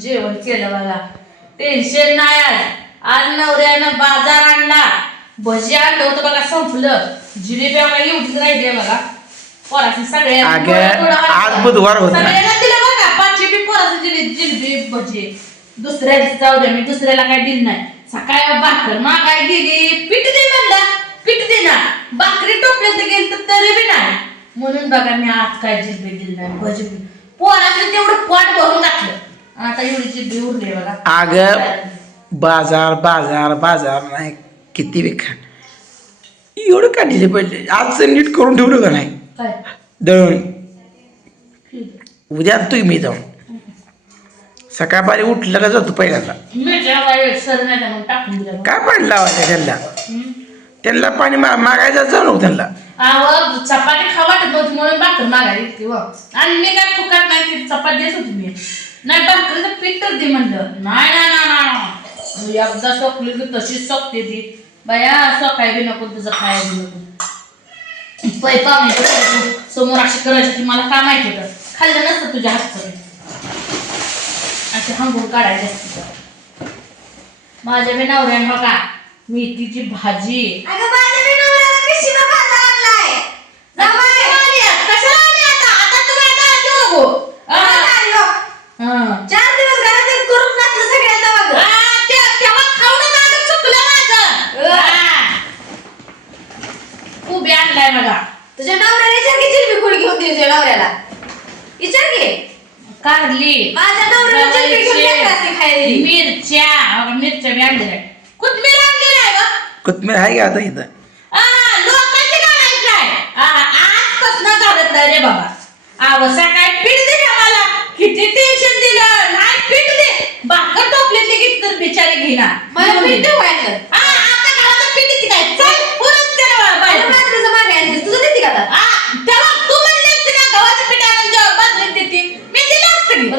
जेवण केलं बघा. टेन्शन नाही आज. आज नवऱ्यानं बाजार आणला. भजी आणलं होतं बघा संपलं. जिलेबी बघा एवढीच राहिली बघा. पोराची. आज बुधवार होता. सगळ्यांना दिलं बघा. पाचशे बी पोराचं जिलेबी जिलेबी भजी. दुसऱ्याची जाऊ द्या मी दुसऱ्याला काय दिलं नाही. सकाळी भाकर मागाय गेली. पीठ दे म्हणला. पीठ दे ना. भाकरी टोपल्यात गेली तर तरी बी नाही. म्हणून बघा मी आज काय जिलेबी दिली नाही भजी. पोराचं तेवढं पोट भरून टाकलं आता एवढी जिलेबी उरली बघा. अगं बाजार बाजार बाजार नाही किती बी खा एवढं काढले पहिले आज नीट करून ठेवलं का नाही? काय? दळून. उद्या तू मी जाऊन. सकाळपारी उठलं का जातो पहिल्यांदा. मिरच्या वगैरे सर नाही म्हणून टाकून दिलं. काय पाणी लावायचं त्यांना. त्यांना पाणी मा मागायचं जाऊ नको त्यांना. आव चपाती खाऊ वाटत नव्हती म्हणून भाकर मागायला इतकी व आणि मी काय फुकट नाही ती चपाती देत होती मी. नाही भाकरीचं पीठ तर दे म्हणलं. नाही नाही नाही, नाही एकदा सोकली की तशीच सोकते ती. बाया सोकाय बी नको तुझं खायला बी नको. पै पाहुणे समोर अशी करायची ती मला काय माहिती होतं? खाल्लं नसतं तुझ्या हातचं. असे हंगून काढायचे असते माझ्या बी नवऱ्यानं बघा मेथीची भाजी अगं माझ्या बी नवऱ्याला पिशवीला भात आणलाय. जावई, कशाला आली आता? आता तू काय काय देऊ नको. भात हा. आणली हो. हा. चार दिवस घरात एक करून घातलं सगळ्यांना बघ. हा, ते- तेव्हा खाऊनच आलं, चुकलं माझं. हा. उभी आणलाय बघा तुझ्या नवऱ्याला विचार की जिलबी घेऊन दिली तुझ्या नवऱ्याला. विचार की. काढली माझ्या नवऱ्याला जिलबी खायला. दिली. मिरच्या. अगं, मिरच्या मी आणलेल्या आहेत. कोथिंबीर आणली नाही गं. कोथमीर आहे का आता इथं? लोकांची घालायची आहे. आजपासनं घालत नाही रे बाबा. आव सकाळी पीठ दे ना मला. किती टेन्शन दिलं. नाही पीठ दे. भाकर किती तर बिचारी घेणार. मला पीठ ठेवायचं. आता घराचं पीठ येते काय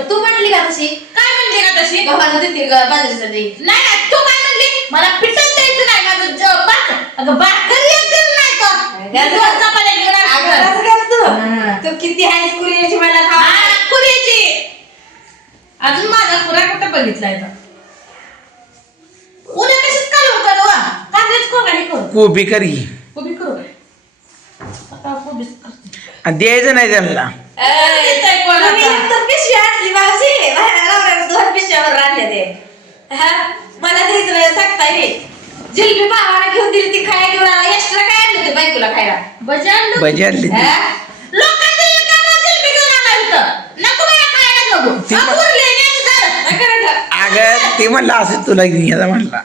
तू म्हणली का तशी? काय म्हणली का तशी? गव्हाचं देते बाजरीचं नाही तू काय म्हणली? मला द्यायचं नाही माझं ज- अगं नाही का अगं, काय तू? किती आहेस कुरियरची मला हा, खावा कुरीची अजून माझा कुठं बघितलाय का उद्या कशीच काय होतं वा कांद्याच कोण हे करू कोबी करी. कोबी करू काय आता करते आणि द्यायचं नाही त्यांना हा मला द्यायचं सांगता नाही जिलबी भावाला घेऊन दिली ती खायला घेऊन आला एक्स्ट्रा काय आणलं ते बायकोला खायला भजी आणलं भजी आणली ती. हा? लोकांचं एकानं जिलबी घेऊन आला इथं. नको बाया खायला नको. ती अब मग- उरले, न्यायचं झालं. नका, नका. अगं ते म्हणलं असं तुला घेऊन म्हणला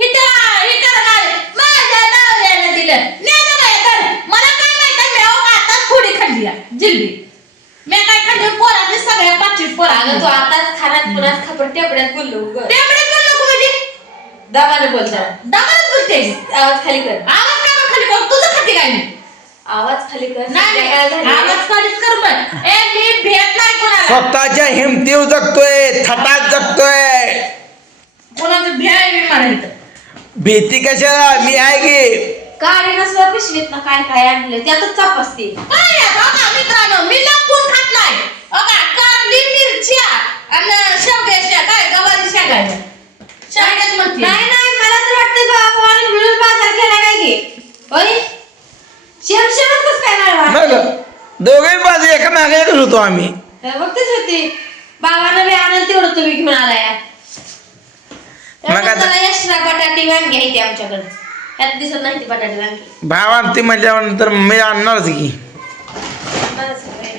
हिथं, हिथं राहिले. माझ्या नवऱ्यानं दिलं. न्यायचं बाया, धर. मला काय माहीत आहे, मी अहो आताच थोडी खाल्ली आहे, जिलबी मी काय खाल्ली पोराची सगळ्या अगं पोरा तू आताच खाण्यात पुण्यात खापड टेपड्यात बोललो पण नको म्हणजे बोलतो. आवाज खाली कर. आवाज का खाली कर? तुझं खाते काय मी? आवाज खाली कर. नाही. आवाज खालीच कर ए मी भेट नाही कोणाला. स्वतःच्या हिमतीव जगतोय थटात जगतोय. कोणाचं भे आहे मी म्हणायचं भीती कशाला? मी आहे की काळी नसल्या पिशवीत ना काय काय आणले? त्यातच चाप असते काय आहे, बघा मित्रांनो मी लपून खात नाही बघा कारली मिरच्या आणि शेवग्याच्या काय गवारी शेंगाच्या शेंगाच म्हणते. नाही नाही मला तर वाटतं बाबा मिळून बाजार केला काय की? होय? शेम शेमच कस काय नाही मग दोघे बाजू एका मागे एकच होतो आम्ही. बघतेच होती. बाबानं मी आनंद तेवढं तुम्ही घेऊन आलाय मग आता- त्याला एक्स्ट्रा बटाटी वांगी आहे ती आमच्याकडे. त्यात दिसत नाही ती बटाटी भाव आणते म्हणल्यानंतर मी आणणारच की. बरंच आहे.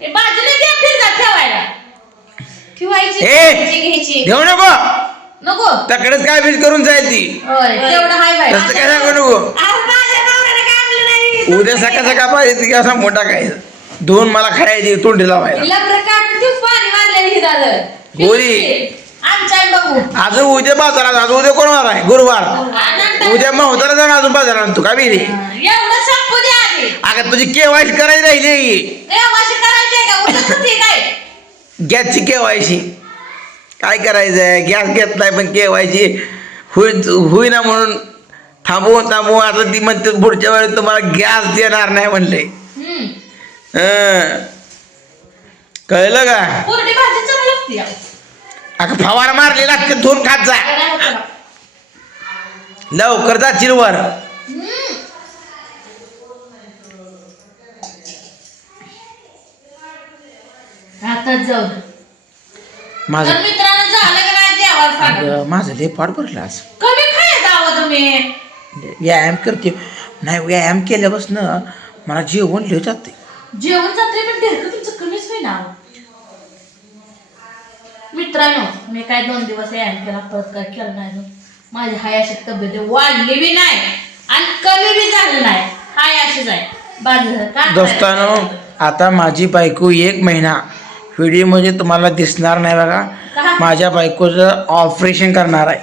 ए, बाजूला द्या फिरता ठेवायला. ठेवायची ए! घ्यायची, घ्यायची. घेऊ नको. नको. तकडेच काय बीज करून जायची? होय तेवढं हाय बाय तसं काय सांगू नको? आज माझ्या नवऱ्याने काय आणलं नाही? उद्या सकाळ सकाळ पाहिजे की असा मोठा काय? धुवून मला खायची तोंडी लावायला. लग्न काढून तू पाणी मारले ही दादर. गोरी. आमच्या बघू अजून उद्या बाजारात अजून उद्या कोण वार आहे? गुरुवार. उद्या महोदरा जाणार अजून बाजारात तू काय बिरी एवढं संपू दे आधी. अगं तुझी केवायसी करायची राहिली. देवाशी का? उलट काय? गॅसची केवायसी. काय करायचंय? गॅस घेतलाय पण केवायची होई होईना म्हणून थांबवून थांबवून आता ती म्हणते पुढच्या वेळेस तुम्हाला गॅस देणार नाही म्हणले. हम्म. हं. कळलं का? कोरडी भाजी चांगली लागते या. अगं फवारा मारले लागते धुवून खात जा. काय नाही होतं ना. लवकर जा चिरवर. आताच जाऊ. माझं तर मित्रांनो झालं का नाही सांगा अगं, माझं लय पाठ भरलं आज कमी तुम्ही व्यायाम करते नाही व्यायाम केल्यापासून मला जेवण लय जाते जेवण जाते पण ढेरकं तुमचं कमीच होईना अहो. मित्रांनो मी काय दोन दिवस व्यायाम केला परत काय केलं नाही अजून. माझी हाय अशी तब्येत. वाढली बी नाही आणि कमी बी झालं नाही. हाय अशीच आहे? दोस्तानो आता माझी बायको एक महिना व्हिडिओमध्ये तुम्हाला दिसणार नाही? बघा. माझ्या बायकोचं ऑपरेशन करणार आहे.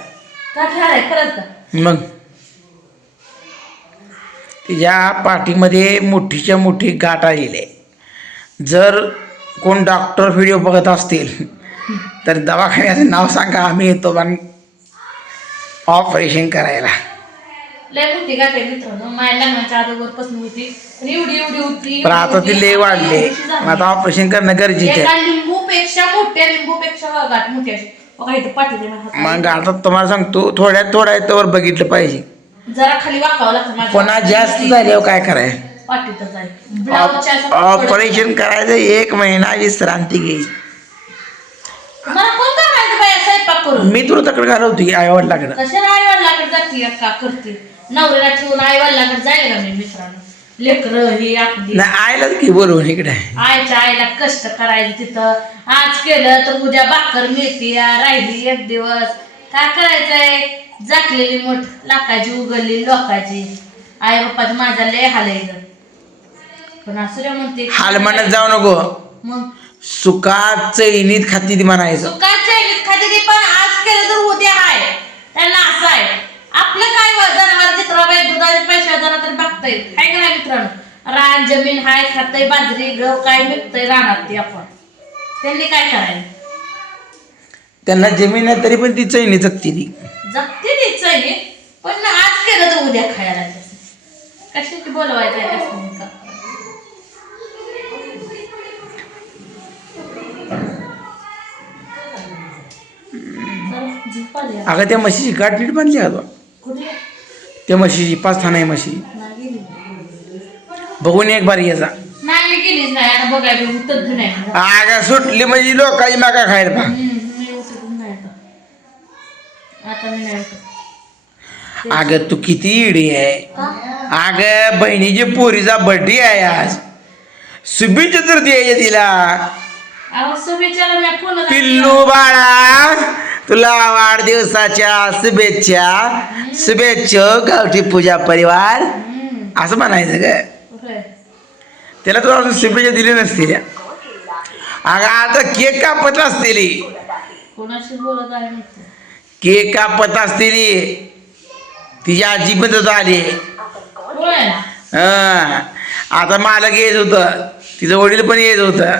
मग? तिच्या पाठीमध्ये मोठीच्या मोठी गाठ आलेली आहे. जर कोण डॉक्टर व्हिडिओ बघत असतील तर दवाखान्याचं नाव सांगा. आम्ही येतो पण ऑपरेशन करायला. लय मोठी गाठ आहे मित्रांनो माझ्या लग्नाच्या अगोदरपासून होती. पण एवढी एवढी होती पण आता ती लय वाढले. झाली. आता ऑपरेशन करणं गरजेचं एका आहे लिंबूपेक्षा मोठ्या लिंबूपेक्षा गाठ मोठी अशी. बघा इथं पाठीने माझ्या हातात. मग आता तुम्हाला सांगतो थोड्या थोड्या याच्यावर बघितलं पाहिजे. जरा खाली वाकावं लागतं माझ्या पुन्हा जास्त झाल्यावर काय करायचं? पाठीतच आहे. ब्लाऊजच्या असं ऑपरेशन करायचं एक महिना विश्रांती घ्यायची. मला कोण करायचं बाया स्वयंपाक करून. मी तुला तकडे घालवतो की आई वडिलाकडं कशाला आई वडिलाकडे जाते का करते? नवऱ्याला ठेवून आई वडिलाकडे जायला का मी मित्रांनो? लेकरं ही आपली. नाही आईलाच की बोलवून इकडे. आईच्या आईला कष्ट करायचं तिथं. आज केलं तर उद्या भाकर मिळते राहिली एक दिवस. काय करायचंय? जाकलेली मोठ लाखाची उगलली लोकाची. आई बाप्पाची माझा लय हालायचं पण असू द्या म्हणते. हाल म्हणत जाऊ नको. मग? सुखात चैनीत खाती ती म्हणायचं. सुखाच्या ह्याच्यात खाते ते पण आज केलं तर उद्या आहे त्यांना असं आहे आपलं काय व- जनावर चित्राबाई दुधाचे पैसे जरा तर बघता काय का नाही मित्रांनो? रान जमीन हाय खातय बाजरी गव काय मिळतंय रानात ते आपण. त्यांनी काय करायचं? त्यांना जमीन आहे तरी पण ती चैनी जगती ती. जगते तेच आहे पण आज केलं तर उद्या खायला कशाची बोलवायचं आहे कसं का? चला, झोप आली आता. अगं त्या म्हशीची गाठ नीट बांधली तू? कुठे त्या म्हशीची पाच ठाणा आहे म्हशी. बघून एक बार याचा नाही आता बघायला नाही. आगा सुटली म्हणजे लोकांची मागा खायला पा हम्म, मी उतरत नाही आता. आता मी नाही उतरत. अगं तू किती इडी आहे? अगं बहिणीची पोरीचा बर्थडे आहे आज. शुभेच्छा तर द्यायच्या तिला. अहो शुभेच्छाला मी फोन पिल्लू बाळा. तुला वाढदिवसाच्या शुभेच्छा. शुभेच्छा गावठी पूजा परिवार. असं म्हणायचं ग त्याला तुला अजून शुभेच्छा दिली नसतील. अगं आता केक कापत असतील. आहे केक कापत असतील. तिची आजी पण तसं आली. हं. आता मालक येत होतं. तिचं वडील पण येत होतं.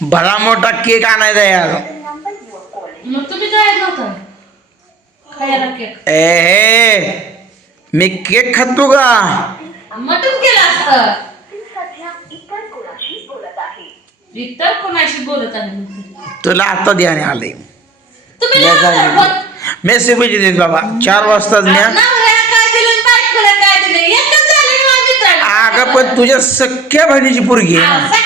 भला मोठा केक आणायचा यार मग तुम्ही नव्हतं. खायला केक. ए हे मी केक खातो का? मटण केलं असतं. इतर कोणाशी बोलत आहे? तुला आता ध्यान आलंय. तुम्ही शुभेच्छा देत बाबा. चार वाजताच मी नवऱ्याला काय दिलं आणि बायकोला काय दिलं. एकच झालं ना मित्रांनो. अगं पण तुझ्या सख्या बहिणीची पोरगी आहे ना. असं